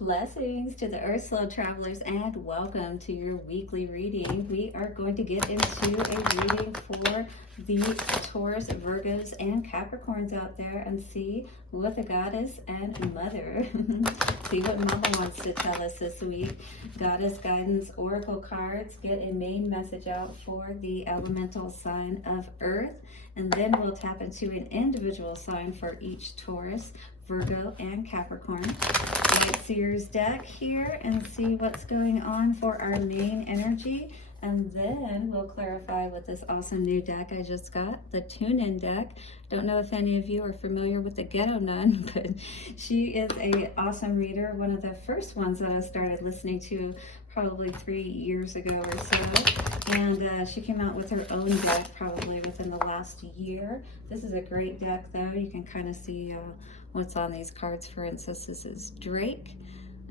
Blessings to the Earth Slow Travelers and welcome to your weekly reading. We are going to get into a reading for the Taurus, Virgos, and Capricorns out there and see what the goddess and mother, see what mama wants to tell us this week. Goddess guidance oracle cards, get a main message out for the elemental sign of Earth, and then we'll tap into an individual sign for each Taurus, Virgo, and Capricorn. Get Seer's deck here and see what's going on for our main energy. And then we'll clarify with this awesome new deck I just got, the Toon deck. Don't know if any of you are familiar with the Ghetto nun, but she is a awesome reader. One of the first ones that I started listening to probably 3 years ago or so. And she came out with her own deck probably within the last year. This is a great deck though. You can kind of see what's on these cards. For instance, this is Drake.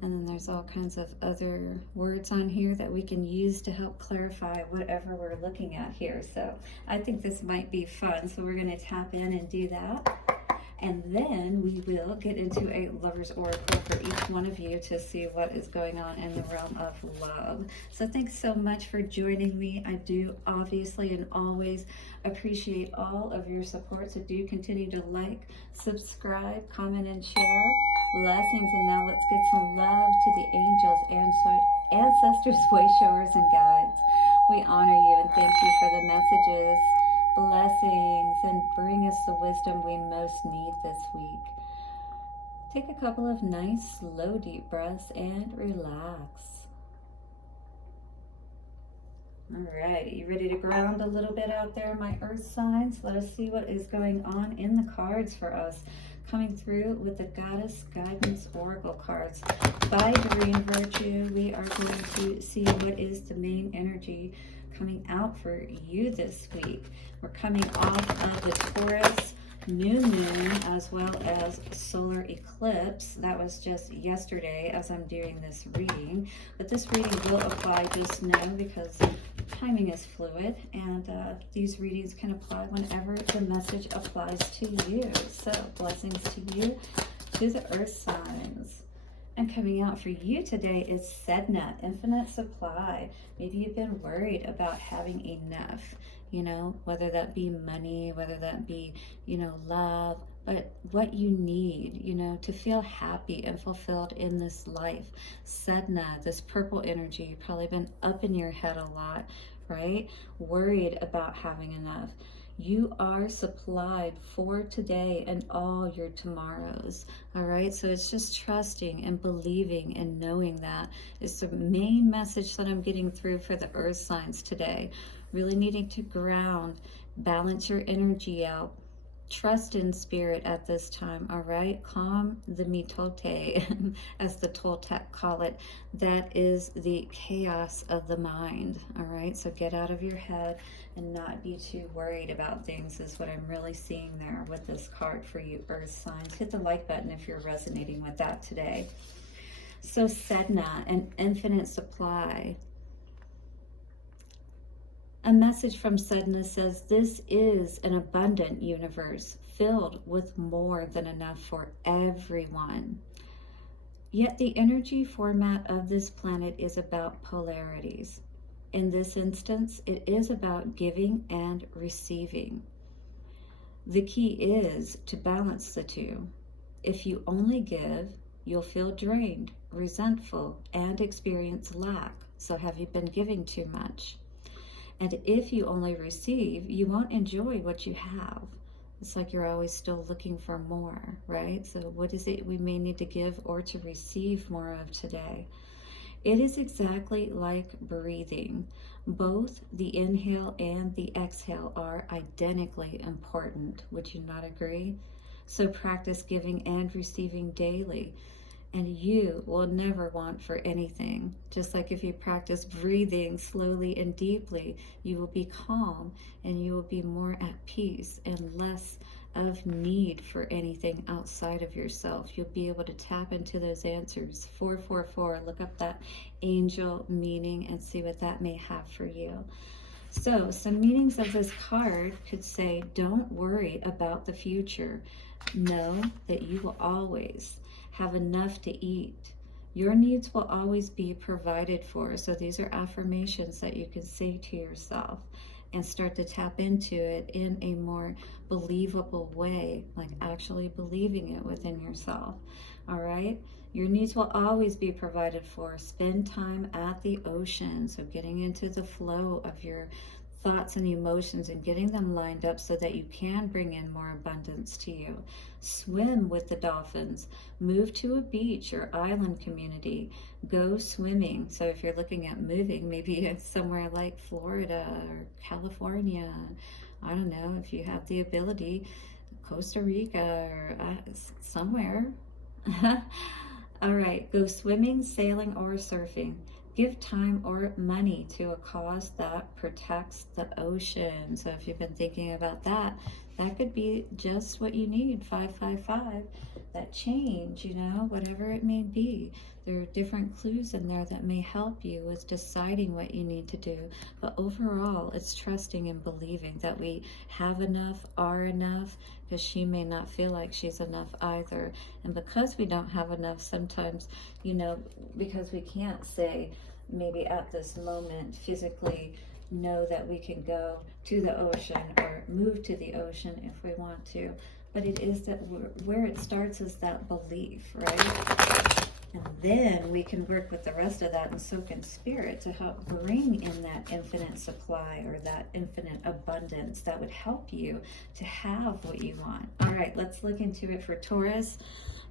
And then there's all kinds of other words on here that we can use to help clarify whatever we're looking at here. So I think this might be fun. So we're going to tap in and do that. And then we will get into a lover's oracle for each one of you to see what is going on in the realm of love. So thanks so much for joining me. I do obviously and always appreciate all of your support. So do continue to like, subscribe, comment, and share. Blessings. And now let's get some love to the angels and ancestors, way showers, and guides. We honor you and thank you for the messages. Blessings, and bring us the wisdom we most need this week. Take a couple of nice, slow, deep breaths and relax. All right, you ready to ground a little bit out there, my earth signs? Let us see what is going on in the cards for us. Coming through with the Goddess Guidance Oracle cards. By Doreen Virtue, we are going to see what is the main energy coming out for you this week. We're coming off of the Taurus new moon as well as solar eclipse. That was just yesterday as I'm doing this reading. But this reading will apply, just know, because timing is fluid, and these readings can apply whenever the message applies to you. So blessings to you, to the earth signs. And coming out for you today is Sedna, infinite supply. Maybe you've been worried about having enough, you know, whether that be money, whether that be, you know, love, but what you need, you know, to feel happy and fulfilled in this life. Sedna, this purple energy, you've probably been up in your head a lot, right? Worried about having enough. You are supplied for today and all your tomorrows. All right, so it's just trusting and believing and knowing that is the main message that I'm getting through for the earth signs today. Really needing to ground, balance your energy out, trust in spirit at this time. All right, calm the mitote, as the Toltec call it. That is the chaos of the mind. All right, so get out of your head and not be too worried about things is what I'm really seeing there with this card for you earth signs. Hit the like button if you're resonating with that today. So Sedna, an infinite supply. A message from Sedna says, this is an abundant universe filled with more than enough for everyone. Yet the energy format of this planet is about polarities. In this instance, it is about giving and receiving. The key is to balance the two. If you only give, you'll feel drained, resentful, and experience lack. So have you been giving too much? And if you only receive, you won't enjoy what you have. It's like you're always still looking for more, right? So what is it we may need to give or to receive more of today? It is exactly like breathing. Both the inhale and the exhale are identically important. Would you not agree? So practice giving and receiving daily, and you will never want for anything. Just like if you practice breathing slowly and deeply, you will be calm and you will be more at peace and less of need for anything outside of yourself. You'll be able to tap into those answers. 444, look up that angel meaning and see what that may have for you. So some meanings of this card could say, don't worry about the future. Know that you will always have enough to eat. Your needs will always be provided for. So these are affirmations that you can say to yourself and start to tap into it in a more believable way, like actually believing it within yourself. All right? Your needs will always be provided for. Spend time at the ocean. So getting into the flow of your thoughts and emotions and getting them lined up so that you can bring in more abundance to you. Swim with the dolphins. Move to a beach or island community. Go swimming. So if you're looking at moving, maybe it's somewhere like Florida or California. I don't know, if you have the ability, Costa Rica or somewhere. All right, go swimming, sailing, or surfing. Give time or money to a cause that protects the ocean. So if you've been thinking about that, that could be just what you need, 555, that change, you know, whatever it may be. There are different clues in there that may help you with deciding what you need to do. But overall, it's trusting and believing that we have enough, are enough, because she may not feel like she's enough either. And because we don't have enough sometimes, you know, because we can't say, maybe at this moment physically know that we can go to the ocean or move to the ocean if we want to, but it is that where it starts is that belief, right? And then we can work with the rest of that and soak in spirit to help bring in that infinite supply or that infinite abundance that would help you to have what you want. All right, let's look into it for Taurus.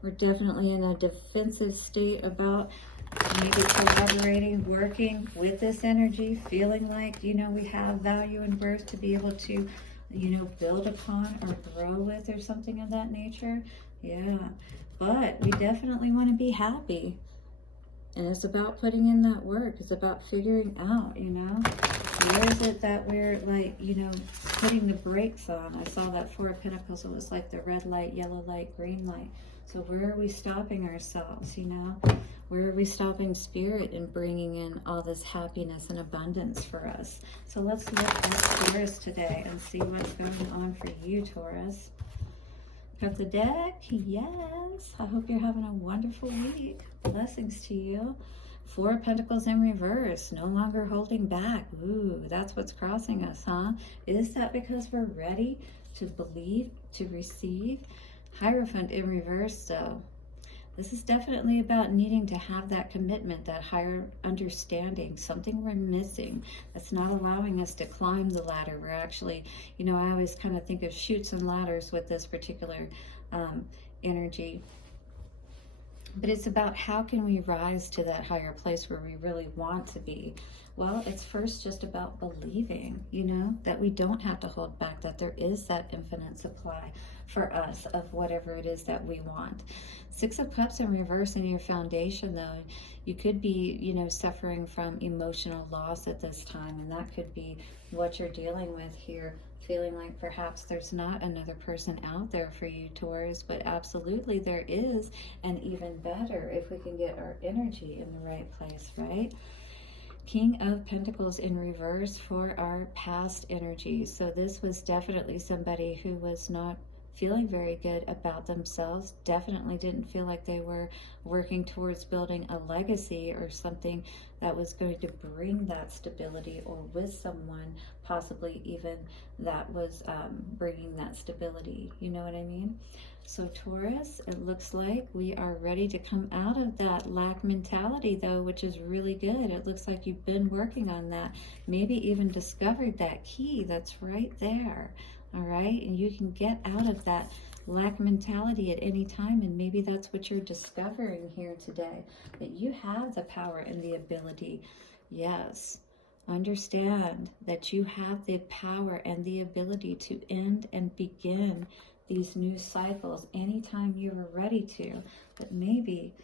We're definitely in a defensive state about maybe collaborating, working with this energy, feeling like, you know, we have value and worth to be able to, you know, build upon or grow with or something of that nature. Yeah, but we definitely want to be happy. And it's about putting in that work. It's about figuring out, you know, where is it that we're like, you know, putting the brakes on. I saw that Four of Pentacles. It was like the red light, yellow light, green light. So where are we stopping ourselves, you know? Where are we stopping spirit and bringing in all this happiness and abundance for us? So let's look at Taurus today and see what's going on for you, Taurus. Got the deck? Yes. I hope you're having a wonderful week. Blessings to you. Four of Pentacles in reverse. No longer holding back. Ooh, that's what's crossing us, huh? Is that because we're ready to believe, to receive? Hierophant in reverse, though. This is definitely about needing to have that commitment, that higher understanding, something we're missing that's not allowing us to climb the ladder. We're actually, you know, I always kind of think of chutes and ladders with this particular energy. But it's about how can we rise to that higher place where we really want to be. Well, it's first just about believing, you know, that we don't have to hold back, that there is that infinite supply for us of whatever it is that we want. Six of Cups in reverse in your foundation, though, you could be, you know, suffering from emotional loss at this time, and that could be what you're dealing with here, feeling like perhaps there's not another person out there for you, Taurus, but absolutely there is, and even better if we can get our energy in the right place, right? King of Pentacles in reverse for our past energies. So this was definitely somebody who was not feeling very good about themselves, definitely didn't feel like they were working towards building a legacy or something that was going to bring that stability, or with someone possibly even that was bringing that stability. You know what I mean? So Taurus, it looks like we are ready to come out of that lack mentality, though, which is really good. It looks like you've been working on that, maybe even discovered that key that's right there. All right, and you can get out of that lack mentality at any time, and maybe that's what you're discovering here today, that you have the power and the ability. Yes, understand that you have the power and the ability to end and begin these new cycles anytime you are ready to, but maybe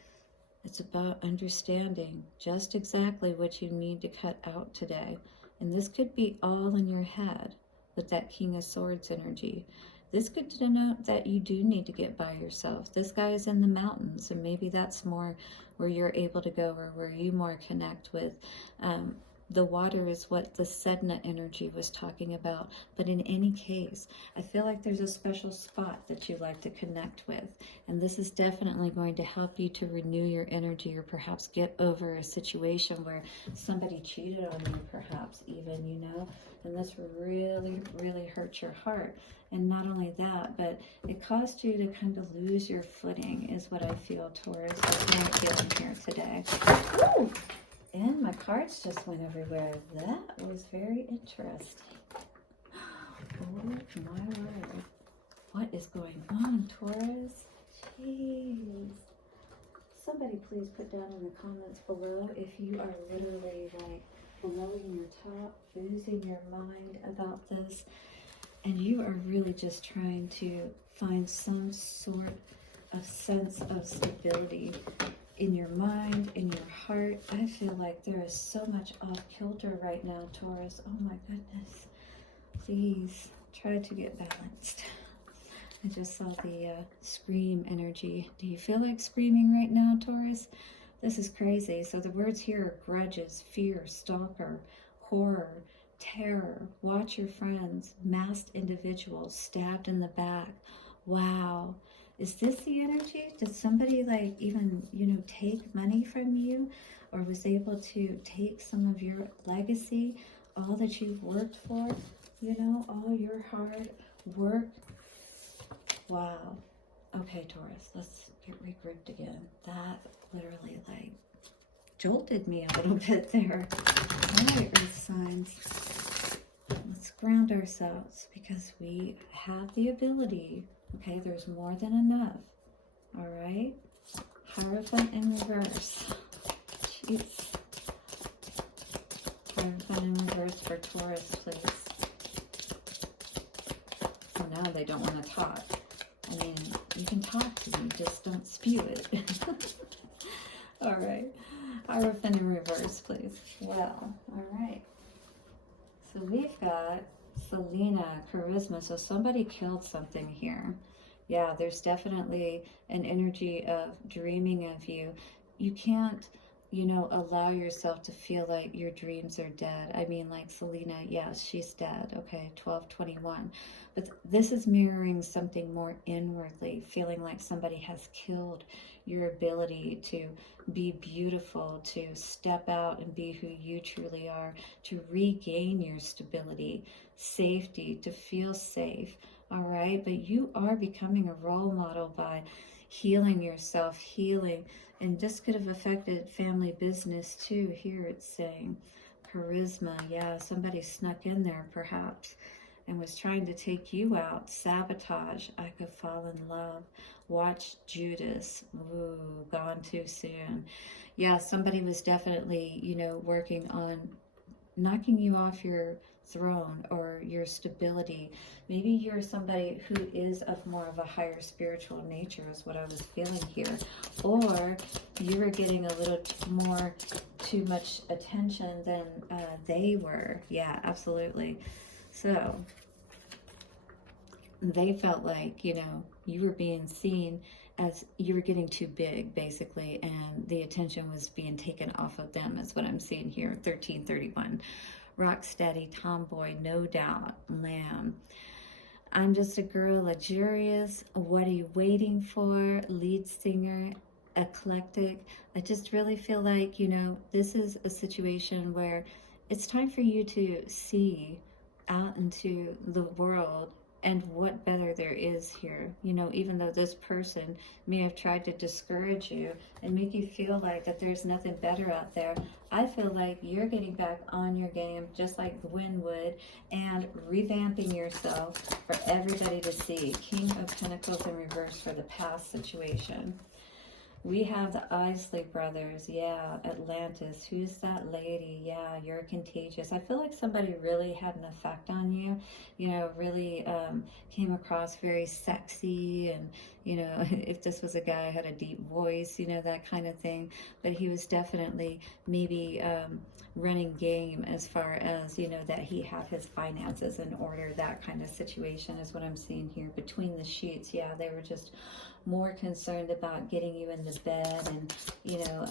it's about understanding just exactly what you need to cut out today. And this could be all in your head with that King of Swords energy. This could denote that you do need to get by yourself. This guy is in the mountains, and maybe that's more where you're able to go, or where you more connect with The water is what the Sedna energy was talking about. But in any case, I feel like there's a special spot that you like to connect with. And this is definitely going to help you to renew your energy, or perhaps get over a situation where somebody cheated on you, perhaps even, you know. And this really, really hurt your heart. And not only that, but it caused you to kind of lose your footing, is what I feel, Taurus. That's what I'm feeling here today. Ooh. And my cards just went everywhere. That was very interesting. Oh my word. What is going on, Taurus? Jeez. Somebody please put down in the comments below if you are literally like blowing your top, losing your mind about this, and you are really just trying to find some sort of sense of stability in your mind, in your heart. I feel like there is so much off kilter right now, Taurus. Oh my goodness. Please try to get balanced. I just saw the scream energy. Do you feel like screaming right now, Taurus? This is crazy. So the words here are grudges, fear, stalker, horror, terror, watch your friends, masked individuals, stabbed in the back. Wow. Is this the energy? Did somebody like even, you know, take money from you, or was able to take some of your legacy, all that you've worked for, you know, all your hard work? Wow. Okay, Taurus, let's get regrouped again. That literally like jolted me a little bit there. All right, Earth signs. Let's ground ourselves because we have the ability. Okay, there's more than enough. All right. Hierophant in reverse. Jeez. Hierophant in reverse for Taurus, please. Oh, now they don't want to talk. I mean, you can talk to me, just don't spew it. All right. Hierophant in reverse, please. Well, all right. So we've got Selena, charisma. So somebody killed something here. Yeah, there's definitely an energy of dreaming of you. You can't, you know, allow yourself to feel like your dreams are dead. I mean, like Selena, yes, she's dead. Okay, 12/21. But this is mirroring something more inwardly, feeling like somebody has killed your ability to be beautiful, to step out and be who you truly are, to regain your stability, safety, to feel safe. All right, but you are becoming a role model by healing yourself, healing, and this could have affected family business too. Here it's saying charisma. Yeah, somebody snuck in there perhaps and was trying to take you out. Sabotage. I could fall in love. Watch Judas. Ooh, gone too soon. Yeah, somebody was definitely, you know, working on knocking you off your throne or your stability. Maybe you're somebody who is of more of a higher spiritual nature is what I was feeling here. Or you were getting a little more too much attention than they were. Yeah, absolutely. So they felt like, you know, you were being seen as you were getting too big, basically, and the attention was being taken off of them, is what I'm seeing here. 1331. Rock steady, tomboy, no doubt, lamb. I'm just a girl, luxurious. What are you waiting for? Lead singer, eclectic. I just really feel like, you know, this is a situation where it's time for you to see out into the world and what better there is here. You know, even though this person may have tried to discourage you and make you feel like that there's nothing better out there, I feel like you're getting back on your game just like Gwen would and revamping yourself for everybody to see. King of Pentacles in reverse for the past situation. We have the Isley brothers. Yeah, Atlantis. Who's that lady? Yeah, you're contagious. I feel like somebody really had an effect on you. You know, really came across very sexy. And, you know, if this was a guy, had a deep voice, you know, that kind of thing. But he was definitely maybe running game as far as, you know, that he had his finances in order. That kind of situation is what I'm seeing here. Between the sheets, yeah, they were just more concerned about getting you in the bed and, you know,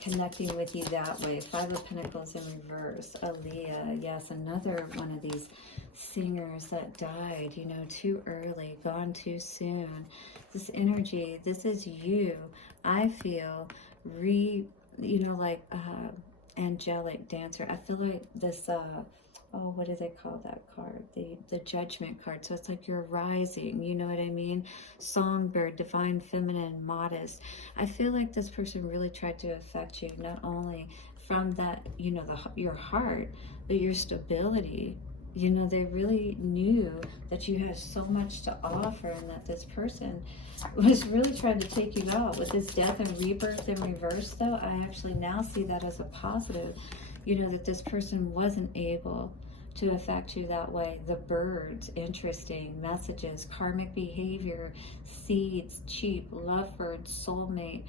connecting with you that way. Five of Pentacles in reverse. Aaliyah, yes, another one of these singers that died, you know, too early, gone too soon. This energy, this is you. I feel like angelic dancer. I feel like this oh, what do they call that card? The judgment card. So it's like you're rising, you know what I mean? Songbird, divine feminine, modest. I feel like this person really tried to affect you, not only from that, you know, your heart, but your stability. You know, they really knew that you had so much to offer, and that this person was really trying to take you out. With this death and rebirth in reverse, though, I actually now see that as a positive. You know, that this person wasn't able to affect you that way. The birds, interesting messages, karmic behavior, seeds, cheap, lovebirds, soulmate,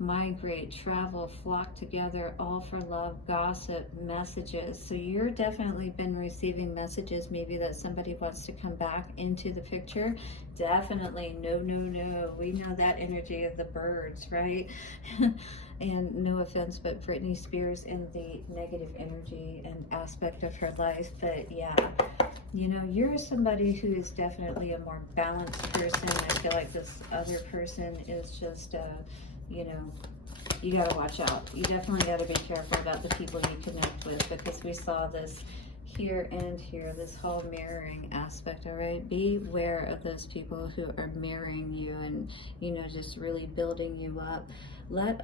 migrate, travel, flock together, all for love, gossip, messages. So you're definitely been receiving messages, maybe that somebody wants to come back into the picture. Definitely no, no, no. We know that energy of the birds, right? And no offense, but Britney Spears in the negative energy and aspect of her life. But yeah, you know, you're somebody who is definitely a more balanced person. I feel like this other person is just you know, you got to watch out. You definitely got to be careful about the people you connect with, because we saw this here and here, this whole mirroring aspect. All right, beware of those people who are mirroring you and, you know, just really building you up. Let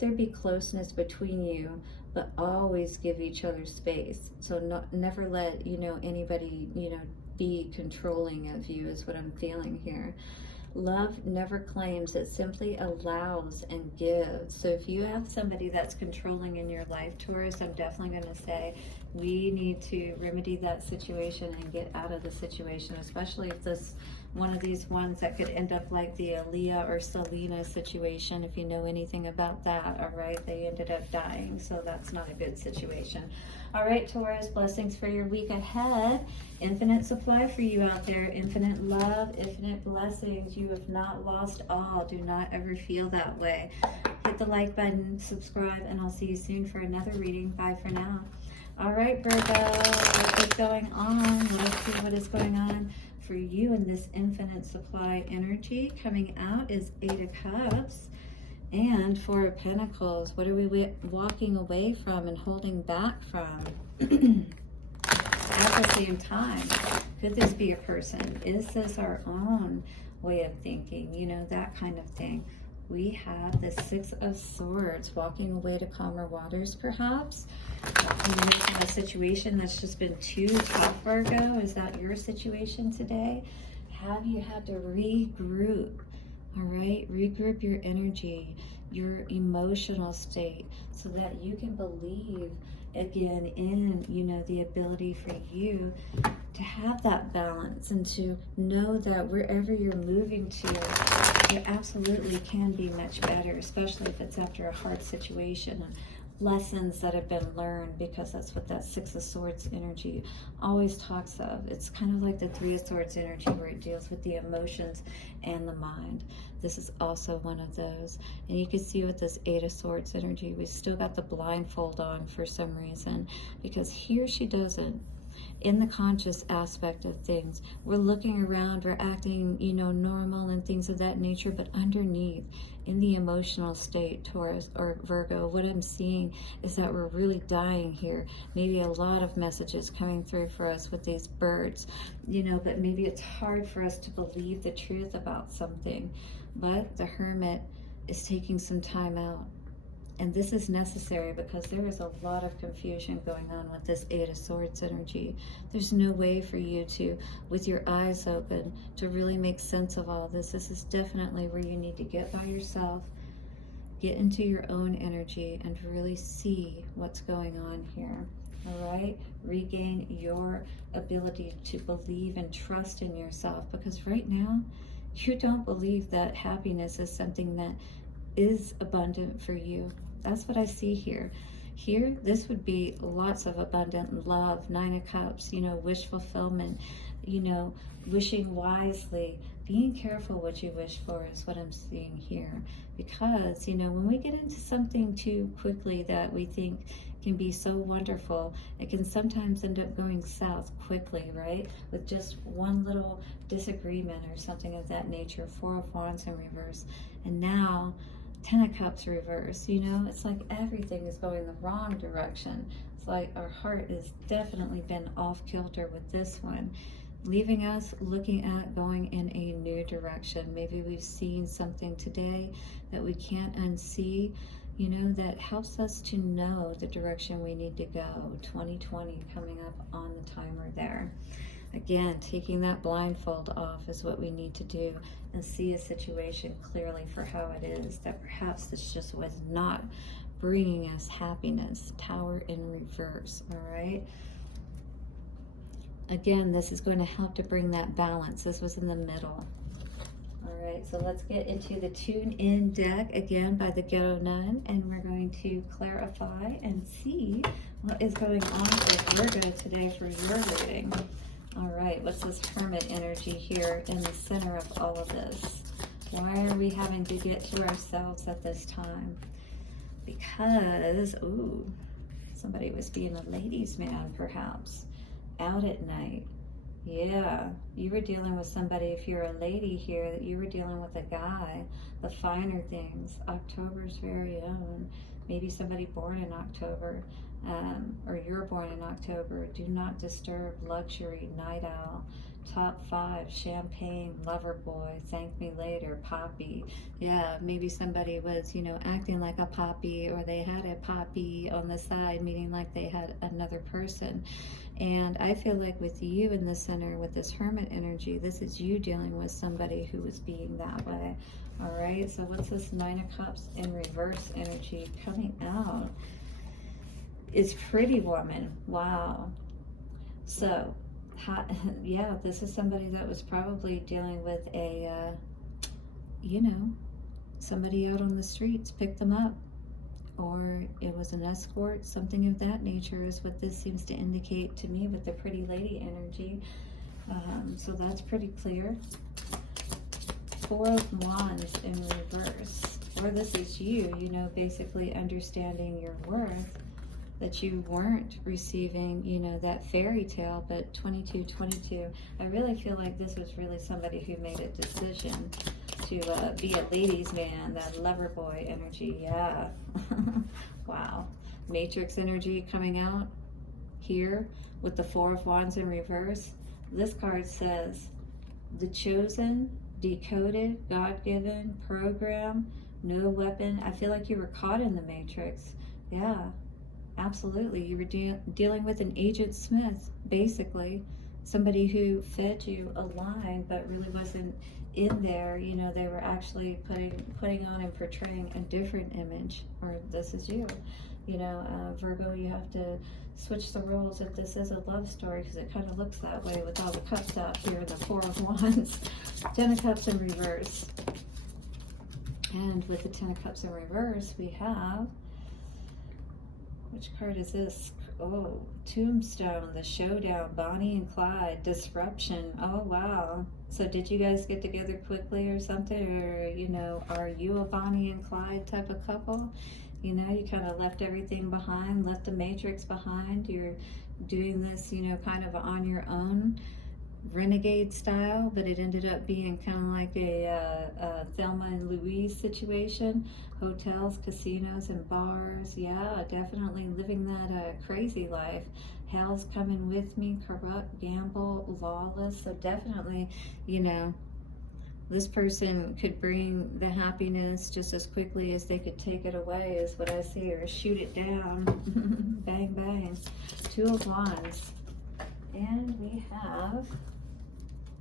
there be closeness between you, but always give each other space. So never let, you know, anybody, you know, be controlling of you, is what I'm feeling here. Love never claims, it simply allows and gives. So if you have somebody that's controlling in your life, Taurus, I'm definitely going to say we need to remedy that situation and get out of the situation, especially if this one of these ones that could end up like the Aaliyah or Selena situation. If you know anything about that, all right, they ended up dying, so that's not a good situation. All right, Taurus, blessings for your week ahead. Infinite supply for you out there. Infinite love, infinite blessings. You have not lost all. Do not ever feel that way. Hit the like button, subscribe, and I'll see you soon for another reading. Bye for now. All right, Virgo, what is going on? Let's see what is going on for you in this infinite supply energy. Coming out is 8 of Cups and 4 of Pentacles. What are we walking away from and holding back from? At the same time, could this be a person? Is this our own way of thinking? You know, that kind of thing. We have the 6 of Swords, walking away to calmer waters, perhaps. A situation that's just been too tough, Virgo. Is that your situation today? Have you had to regroup? All right, regroup your energy, your emotional state, so that you can believe again in, you know, the ability for you to have that balance and to know that wherever you're moving to, it absolutely can be much better, especially if it's after a hard situation. And lessons that have been learned, because that's what that 6 of Swords energy always talks of. It's kind of like the 3 of Swords energy, where it deals with the emotions and the mind. This is also one of those. And you can see with this 8 of Swords energy, we still got the blindfold on for some reason, because here she doesn't. In the conscious aspect of things, we're looking around, we're acting, you know, normal and things of that nature, but underneath, in the emotional state, Taurus or Virgo, what I'm seeing is that we're really dying here. Maybe a lot of messages coming through for us with these birds, you know, but maybe it's hard for us to believe the truth about something. But the Hermit is taking some time out. And this is necessary, because there is a lot of confusion going on with this 8 of Swords energy. There's no way for you to, with your eyes open, to really make sense of all this. This is definitely where you need to get by yourself, get into your own energy, and really see what's going on here. All right? Regain your ability to believe and trust in yourself, because right now, you don't believe that happiness is something that is abundant for you. That's what I see here. Here, this would be lots of abundant love, 9 of Cups, you know, wish fulfillment, you know, wishing wisely, being careful what you wish for is what I'm seeing here. Because, you know, when we get into something too quickly that we think can be so wonderful, it can sometimes end up going south quickly, right? With just one little disagreement or something of that nature. 4 of Wands in reverse. And now 10 of Cups reverse. You know, it's like everything is going the wrong direction. It's like our heart has definitely been off kilter with this one, leaving us looking at going in a new direction. Maybe we've seen something today that we can't unsee, you know, that helps us to know the direction we need to go. 2020 coming up on the timer there. Again, taking that blindfold off is what we need to do and see a situation clearly for how it is, that perhaps this just was not bringing us happiness. Tower in reverse, all right? Again, this is going to help to bring that balance. This was in the middle. All right, so let's get into the Tune In deck again by the Ghetto Nun, and we're going to clarify and see what is going on for Virgo today for your reading. All right, what's this Hermit energy here in the center of all of this? Why are we having to get to ourselves at this time? Because, ooh, somebody was being a ladies' man perhaps. Out at night. Yeah, you were dealing with somebody, if you're a lady here, that you were dealing with a guy. The finer things. October's very own. Maybe somebody born in October, or you're born in October. Do not disturb, luxury, night owl. Top 5, champagne, lover boy, thank me later, poppy. Yeah, maybe somebody was, you know, acting like a poppy, or they had a poppy on the side, meaning like they had another person. And I feel like with you in the center, with this Hermit energy, this is you dealing with somebody who was being that way. All right, so what's this 9 of Cups in reverse energy coming out? It's Pretty Woman. Wow. So, yeah, this is somebody that was probably dealing with a, you know, somebody out on the streets picked them up. Or it was an escort, something of that nature is what this seems to indicate to me with the Pretty Lady energy. So that's pretty clear. 4 of Wands in reverse. Or this is you, you know, basically understanding your worth, that you weren't receiving, you know, that fairy tale, but 2222. I really feel like this was really somebody who made a decision to be a ladies' man, that lover boy energy. Yeah. Wow. Matrix energy coming out here with the 4 of Wands in reverse. This card says, the chosen, decoded, God-given, program, no weapon. I feel like you were caught in the Matrix. Yeah, absolutely. You were dealing with an Agent Smith, basically. Somebody who fed you a line, but really wasn't in there. You know, they were actually putting on and portraying a different image. Or this is you. You know, Virgo, you have to switch the roles if this is a love story, because it kind of looks that way with all the cups out here and the 4 of Wands. 10 of Cups in reverse. And with the 10 of Cups in reverse, we have, which card is this? Oh, Tombstone, the Showdown, Bonnie and Clyde, Disruption. Oh, wow. So did you guys get together quickly or something? Or, you know, are you a Bonnie and Clyde type of couple? You know, you kind of left everything behind, left the Matrix behind. You're doing this, you know, kind of on your own, renegade style, but it ended up being kind of like a Thelma and Louise situation. Hotels, casinos, and bars. Yeah, definitely living that crazy life. Hell's coming with me, corrupt, gamble, lawless. So definitely, you know, this person could bring the happiness just as quickly as they could take it away, is what I see, or shoot it down. Bang, bang. 2 of Wands. And we have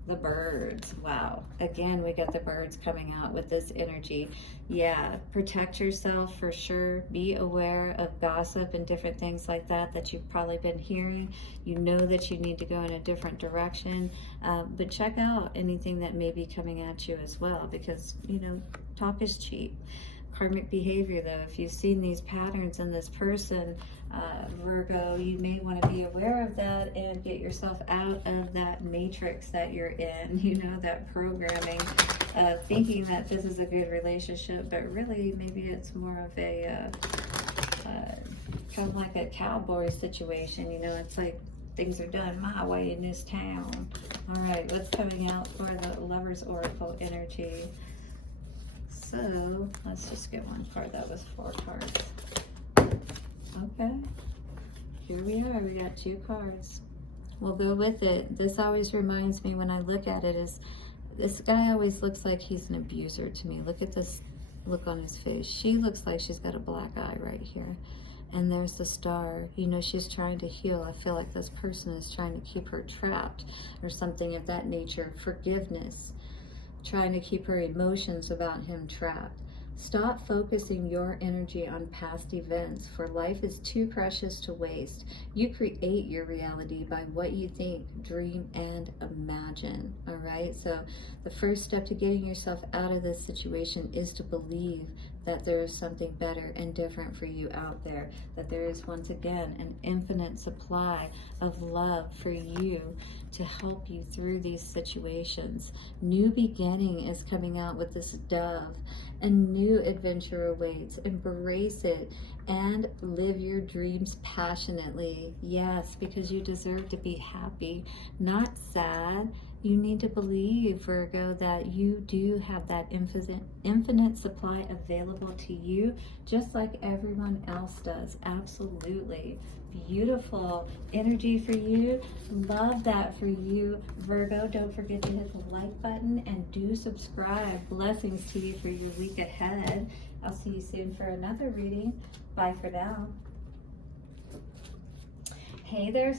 the birds. Wow. Again, we got the birds coming out with this energy. Yeah, protect yourself for sure. Be aware of gossip and different things like that that you've probably been hearing. You know that you need to go in a different direction, but check out anything that may be coming at you as well, because, you know, talk is cheap. karmic behavior, though. If you've seen these patterns in this person, Virgo, you may want to be aware of that and get yourself out of that matrix that you're in, you know, that programming, thinking that this is a good relationship, but really maybe it's more of a kind of like a cowboy situation, you know. It's like things are done my way in this town. All right, what's coming out for the Lover's Oracle energy? So let's just get one card. That was 4 cards. Okay, here we are. We got 2 cards. We'll go with it. This always reminds me, when I look at it, is this guy always looks like he's an abuser to me. Look at this look on his face. She looks like she's got a black eye right here. And there's the star. You know, she's trying to heal. I feel like this person is trying to keep her trapped or something of that nature. Forgiveness. Trying to keep her emotions about him trapped. Stop focusing your energy on past events, for life is too precious to waste. You create your reality by what you think, dream, and imagine. All right? So the first step to getting yourself out of this situation is to believe that there is something better and different for you out there, that there is, once again, an infinite supply of love for you to help you through these situations. New beginning is coming out with this dove. A new adventure awaits. Embrace it and live your dreams passionately. Yes, because you deserve to be happy, not sad. You need to believe, Virgo, that you do have that infinite supply available to you, just like everyone else does. Absolutely. Beautiful energy for you. Love that for you, Virgo. Don't forget to hit the like button and do subscribe. Blessings to you for your week ahead. I'll see you soon for another reading. Bye for now. Hey there,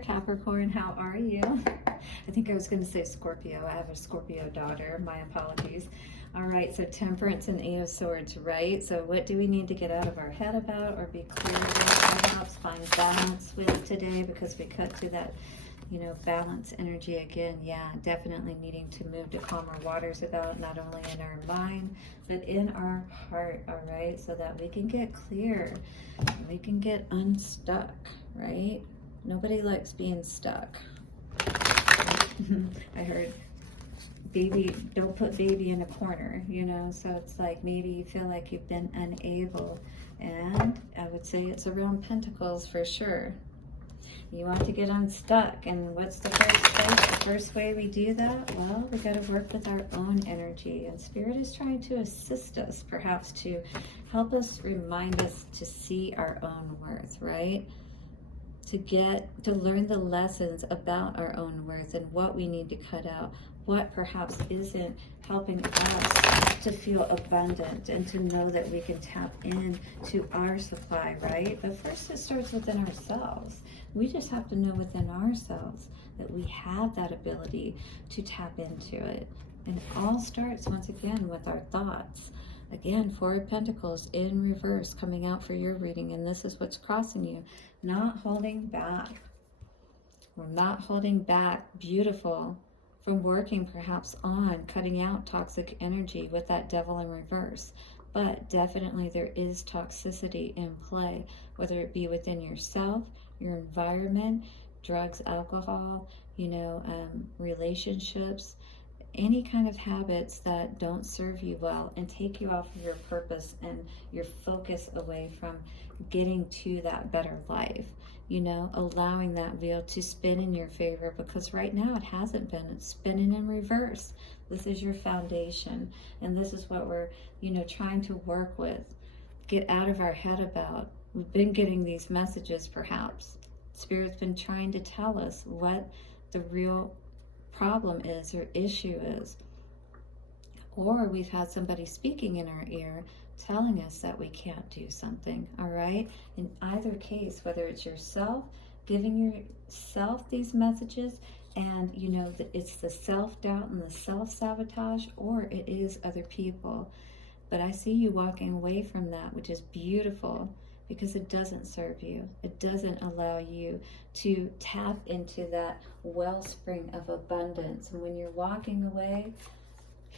Capricorn. How are you? I think I was going to say Scorpio. I have a Scorpio daughter. My apologies. All right, so Temperance and 8 of Swords, right? So what do we need to get out of our head about or be clear with, perhaps find balance with today, because we cut to that, you know, balance energy again. Yeah, definitely needing to move to calmer waters about, not only in our mind, but in our heart, all right? So that we can get clear, we can get unstuck, right? Nobody likes being stuck. I heard, baby, don't put baby in a corner, you know? So it's like maybe you feel like you've been unable, and I would say it's around Pentacles for sure. You want to get unstuck, and what's the first step? The first way we do that? Well, we got to work with our own energy, and Spirit is trying to assist us, perhaps to help us, remind us to see our own worth, right? To learn the lessons about our own worth and what we need to cut out, what perhaps isn't helping us to feel abundant and to know that we can tap into our supply, right? But first it starts within ourselves. We just have to know within ourselves that we have that ability to tap into it. And it all starts, once again, with our thoughts. Again, 4 of Pentacles in reverse coming out for your reading, and this is what's crossing you. Not holding back. We're not holding back. Beautiful. From working perhaps on cutting out toxic energy with that Devil in reverse. But definitely there is toxicity in play, whether it be within yourself, your environment, drugs, alcohol, you know, relationships, any kind of habits that don't serve you well and take you off of your purpose and your focus away from getting to that better life. You know, allowing that wheel to spin in your favor, because right now it hasn't been. It's spinning in reverse. This is your foundation, and this is what we're, you know, trying to work with. Get out of our head about. We've been getting these messages, perhaps. Spirit's been trying to tell us what the real problem is or issue is. Or we've had somebody speaking in our ear telling us that we can't do something, all right? In either case, whether it's yourself giving yourself these messages, and you know that it's the self-doubt and the self-sabotage, or it is other people. But I see you walking away from that, which is beautiful, because it doesn't serve you. It doesn't allow you to tap into that wellspring of abundance. And when you're walking away,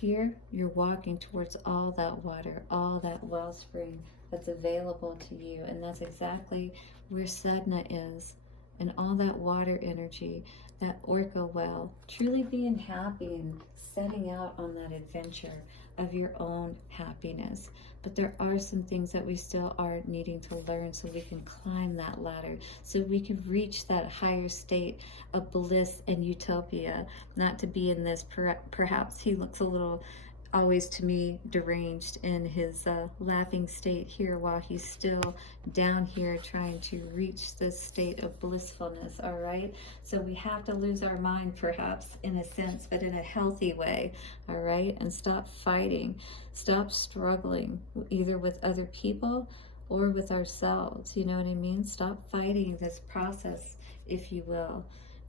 here, you're walking towards all that water, all that wellspring that's available to you. And that's exactly where Sedna is. And all that water energy, that orca well, truly being happy and setting out on that adventure of your own happiness. But there are some things that we still are needing to learn so we can climb that ladder, so we can reach that higher state of bliss and utopia. Not to be in this, perhaps he looks a little, always to me, deranged in his laughing state here, while he's still down here trying to reach this state of blissfulness. All right, so we have to lose our mind, perhaps, in a sense, but in a healthy way. All right, and stop fighting, stop struggling either with other people or with ourselves. You know what I mean? Stop fighting this process, if you will.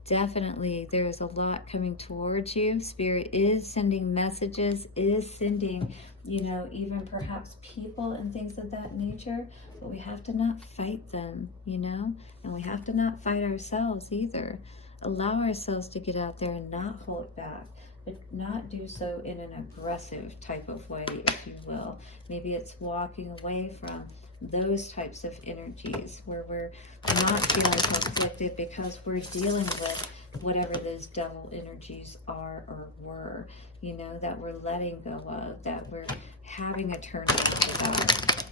Definitely, there's a lot coming towards you. Spirit is sending messages, is sending, you know, even perhaps people and things of that nature, but we have to not fight them, you know, and we have to not fight ourselves either. Allow ourselves to get out there and not hold back, but not do so in an aggressive type of way, if you will. Maybe it's walking away from those types of energies where we're not feeling conflicted because we're dealing with whatever those devil energies are or were, you know, that we're letting go of, that we're having a turn about.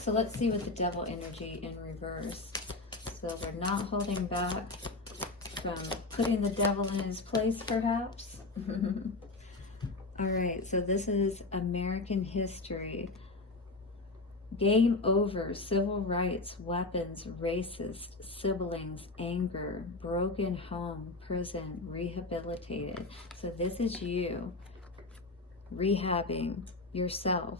So let's see what the devil energy in reverse. So we're not holding back from putting the devil in his place, perhaps. All right, so this is American history. Game over, civil rights, weapons, racist, siblings, anger, broken home, prison, rehabilitated. So this is you rehabbing yourself,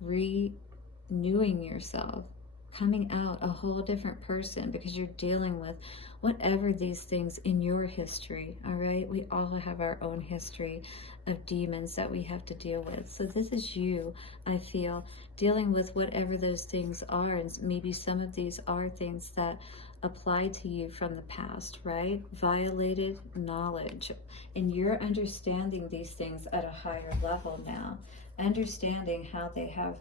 renewing yourself, coming out a whole different person because you're dealing with whatever these things in your history. All right, we all have our own history of demons that we have to deal with. So this is you, I feel, dealing with whatever those things are, and maybe some of these are things that apply to you from the past, right? Violated knowledge, and you're understanding these things at a higher level now, understanding how they have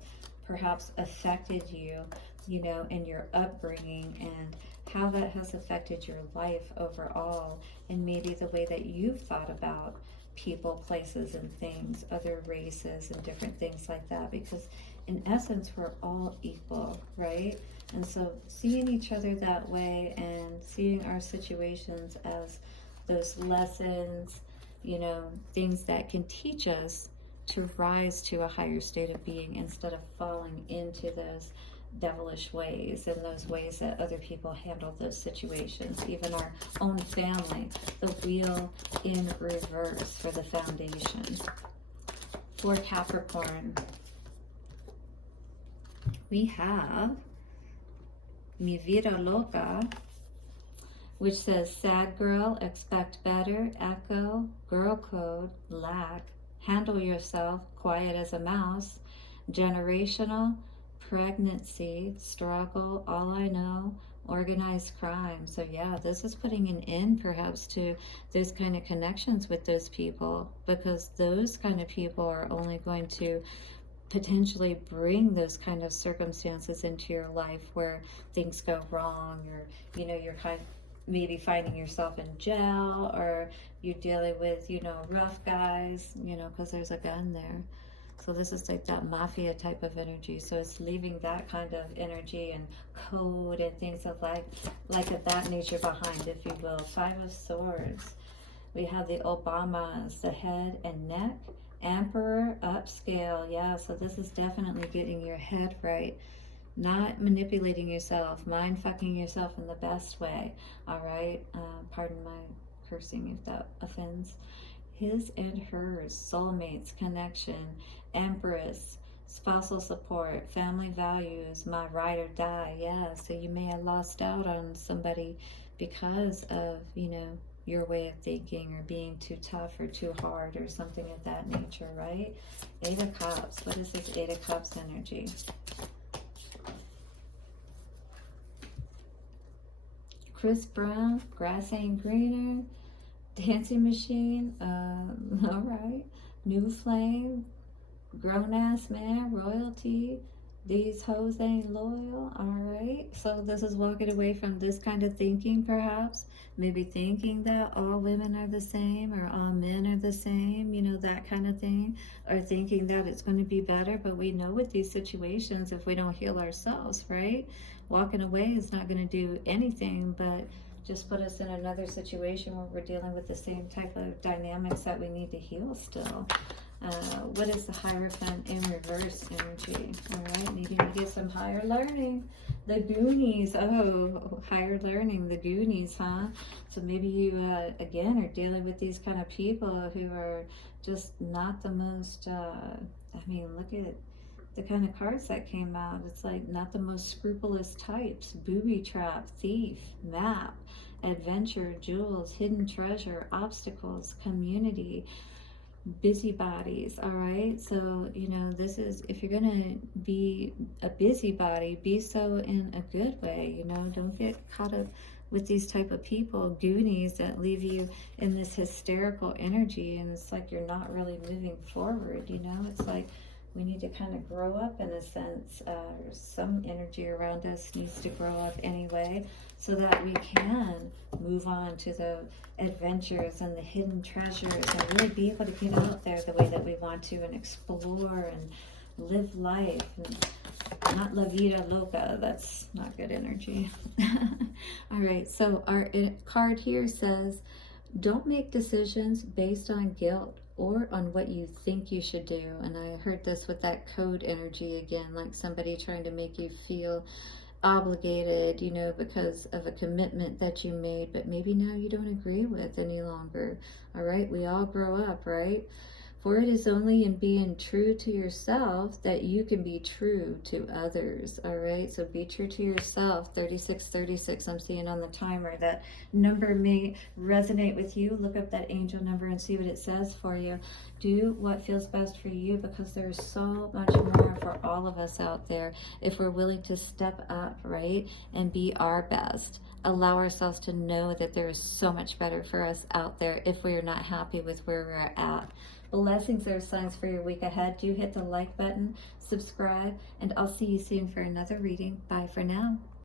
perhaps affected you, you know, in your upbringing, and how that has affected your life overall, and maybe the way that you've thought about people, places, and things, other races, and different things like that, because in essence, we're all equal, right? And so seeing each other that way and seeing our situations as those lessons, you know, things that can teach us to rise to a higher state of being instead of falling into those devilish ways and those ways that other people handle those situations, even our own family. The wheel in reverse for the foundation. For Capricorn, we have Mi Vida Loca, which says sad girl, expect better, echo, girl code, lack, handle yourself, quiet as a mouse, generational, pregnancy, struggle, all I know, organized crime. So yeah, this is putting an end perhaps to those kind of connections with those people, because those kind of people are only going to potentially bring those kind of circumstances into your life where things go wrong, or you know, you're kind of maybe finding yourself in jail, or you're dealing with, you know, rough guys, you know, because there's a gun there. So this is like that mafia type of energy. So it's leaving that kind of energy and code and things of like of that nature behind, if you will. 5 of Swords. We have the Obamas, the head and neck. Emperor, upscale. Yeah, so this is definitely getting your head right. Not manipulating yourself, mind fucking yourself in the best way. All right. Pardon my cursing if that offends. His and hers, soulmates, connection, empress, spousal support, family values, my ride or die. Yeah, so you may have lost out on somebody because of, you know, your way of thinking, or being too tough or too hard or something of that nature, right? 8 of Cups. What is this 8 of Cups energy? Chris Brown, grass ain't greener. Dancing machine, all right. new flame, grown-ass man, royalty. These hoes ain't loyal. All right, so this is walking away from this kind of thinking, perhaps. Maybe thinking that all women are the same or all men are the same, you know, that kind of thing. Or thinking that it's going to be better. But we know with these situations, if we don't heal ourselves, right, walking away is not going to do anything but just put us in another situation where we're dealing with the same type of dynamics that we need to heal still. What is the Hierophant in reverse energy? All right, needing to get some higher learning. The Goonies. Oh, higher learning. The Goonies, huh? So maybe you, again, are dealing with these kind of people who are just not the most, I mean, look at the kind of cards that came out. It's like not the most scrupulous types. Booby trap, thief, map, adventure, jewels, hidden treasure, obstacles, community, busybodies. All right, so you know, this is, if you're gonna be a busybody, be so in a good way. You know, don't get caught up with these type of people, Goonies, that leave you in this hysterical energy, and it's like you're not really moving forward. You know, it's like we need to kind of grow up in a sense. Some energy around us needs to grow up anyway, so that we can move on to the adventures and the hidden treasures and really be able to get out there the way that we want to and explore and live life and not la vida loca. That's not good energy. All right, so our card here says, don't make decisions based on guilt or on what you think you should do. And I heard this with that code energy again, like somebody trying to make you feel obligated, you know, because of a commitment that you made, but maybe now you don't agree with any longer. All right, we all grow up, right? For it is only in being true to yourself that you can be true to others. All right, so be true to yourself. 3636, I'm seeing on the timer. That number may resonate with you. Look up that angel number and see what it says for you. Do what feels best for you, because there's so much more for all of us out there if we're willing to step up, right, and be our best. Allow ourselves to know that there is so much better for us out there if we are not happy with where we're at. Blessings, there are signs for your week ahead. Do hit the like button, subscribe, and I'll see you soon for another reading. Bye for now.